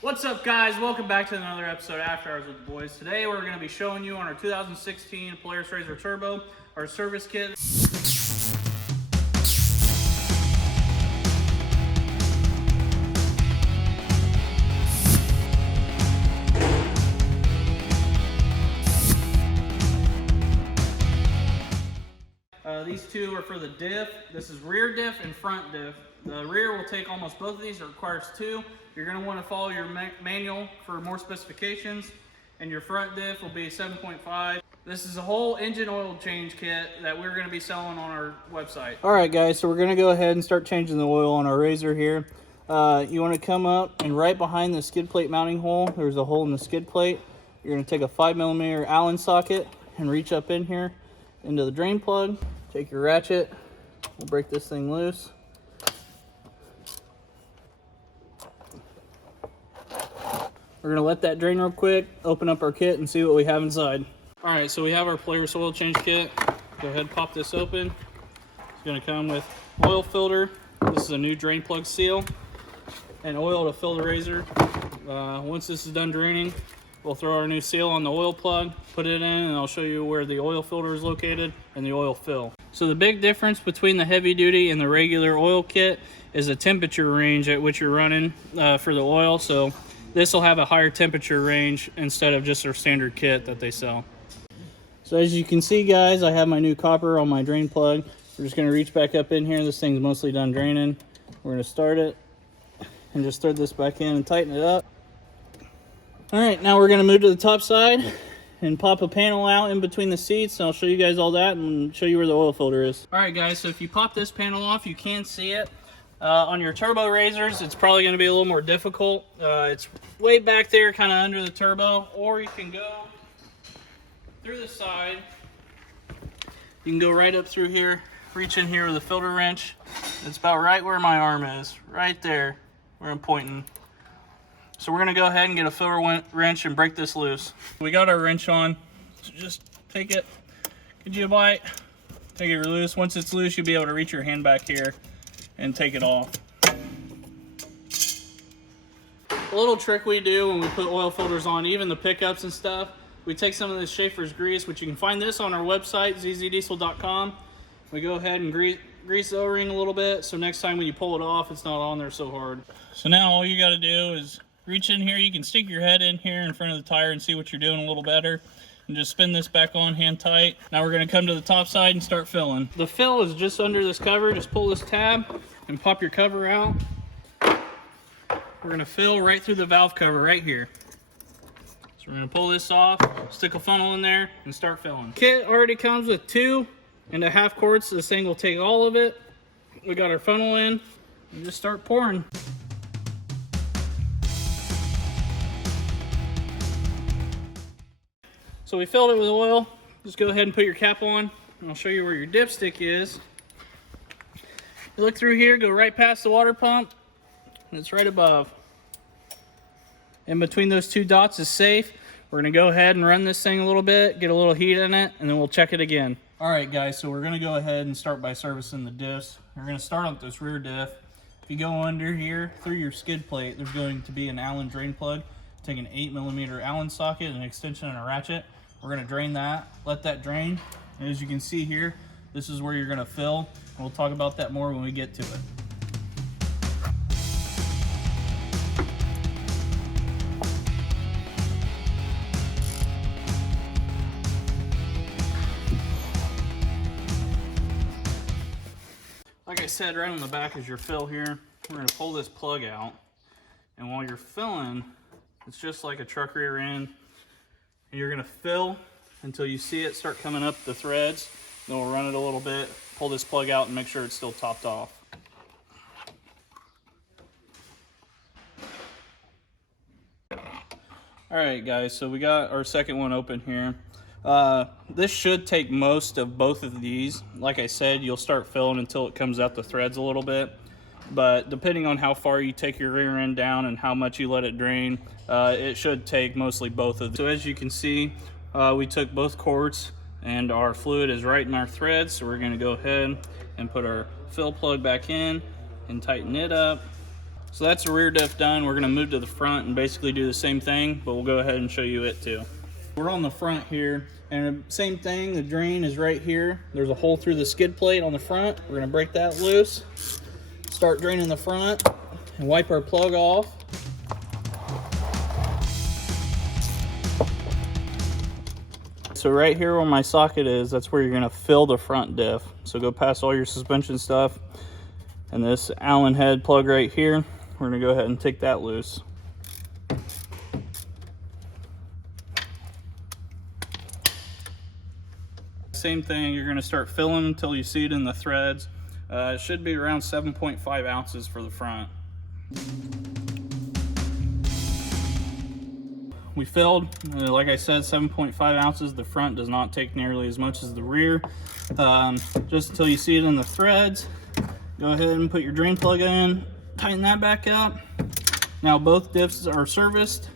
What's up, guys? Welcome back to another episode of After Hours with the Boys. Today we're going to be showing you on our 2016 Polaris RZR Turbo, our service kit. These two are for the diff. This is rear diff and front diff. The rear will take almost both of these. It requires two. You're going to want to follow your manual for more specifications. And your front diff will be 7.5. This is a whole engine oil change kit that we're going to be selling on our website. Alright guys, so we're going to go ahead and start changing the oil on our RZR here. You want to come up and right behind the skid plate mounting hole, there's a hole in the skid plate. You're going to take a 5mm Allen socket and reach up in here into the drain plug. Take your ratchet, we'll break this thing loose. We're gonna let that drain real quick, open up our kit and see what we have inside. All right, so we have our Polaris oil change kit. Go ahead and pop this open. It's gonna come with oil filter. This is a new drain plug seal and oil to fill the RZR. Once this is done draining, we'll throw our new seal on the oil plug, put it in, and I'll show you where the oil filter is located and the oil fill. So the big difference between the heavy duty and the regular oil kit is the temperature range at which you're running for the oil. So this will have a higher temperature range instead of just their standard kit that they sell. So as you can see, guys, I have my new copper on my drain plug. We're just going to reach back up in here. This thing's mostly done draining. We're going to start it and just thread this back in and tighten it up. All right, now we're going to move to the top side and pop a panel out in between the seats, and I'll show you guys all that and show you where the oil filter is. All right, guys, so if you pop this panel off, you can see it. On your turbo RZRs, it's probably going to be a little more difficult. It's way back there, kind of under the turbo, or you can go through the side. You can go right up through here, reach in here with a filter wrench. It's about right where my arm is, right there where I'm pointing. So we're going to go ahead and get a filter wrench and break this loose. We got our wrench on, so just take it, give you a bite, take it loose. Once it's loose, you'll be able to reach your hand back here and take it off. A little trick we do when we put oil filters on, even the pickups and stuff, we take some of this Schaefer's grease, which you can find this on our website, zzdiesel.com. We go ahead and grease the O-ring a little bit, so next time when you pull it off, it's not on there so hard. So now all you got to do is reach in here. You can stick your head in here in front of the tire and see what you're doing a little better. And just spin this back on, hand tight. Now we're going to come to the top side and start filling. The fill is just under this cover. Just pull this tab and pop your cover out. We're going to fill right through the valve cover right here. So we're going to pull this off, stick a funnel in there, and start filling. Kit already comes with 2.5 quarts. This thing will take all of it. We got our funnel in and just start pouring. So we filled it with oil. Just go ahead and put your cap on, and I'll show you where your dipstick is. You look through here, go right past the water pump, and it's right above. In between those two dots is safe. We're gonna go ahead and run this thing a little bit, get a little heat in it, and then we'll check it again. All right, guys, so we're gonna go ahead and start by servicing the diffs. We're gonna start with this rear diff. If you go under here, through your skid plate, there's going to be an Allen drain plug. Take an 8mm Allen socket, an extension, and a ratchet. We're going to drain that, let that drain. And as you can see here, this is where you're going to fill. And we'll talk about that more when we get to it. Like I said, right on the back is your fill here. We're going to pull this plug out. And while you're filling, it's just like a truck rear end. And you're going to fill until you see it start coming up the threads. Then we'll run it a little bit, pull this plug out, and make sure it's still topped off. Alright guys, so we got our second one open here. This should take most of both of these. Like I said, you'll start filling until it comes out the threads a little bit. But depending on how far you take your rear end down and how much you let it drain, it should take mostly both of them. So as you can see, we took both quarts and our fluid is right in our threads. So we're going to go ahead and put our fill plug back in and tighten it up. So that's the rear diff done. We're gonna move to the front and basically do the same thing, but we'll go ahead and show you it too. We're on the front here, and same thing, the drain is right here. There's a hole through the skid plate on the front. We're gonna break that loose, start draining the front, and wipe our plug off. So right here where my socket is, that's where you're gonna fill the front diff. So go past all your suspension stuff, and this Allen head plug right here, we're gonna go ahead and take that loose. Same thing, you're gonna start filling until you see it in the threads. It should be around 7.5 ounces for the front. We filled, like I said, 7.5 ounces. The front does not take nearly as much as the rear. Just until you see it in the threads. Go ahead and put your drain plug in, tighten that back up. Now both diffs are serviced.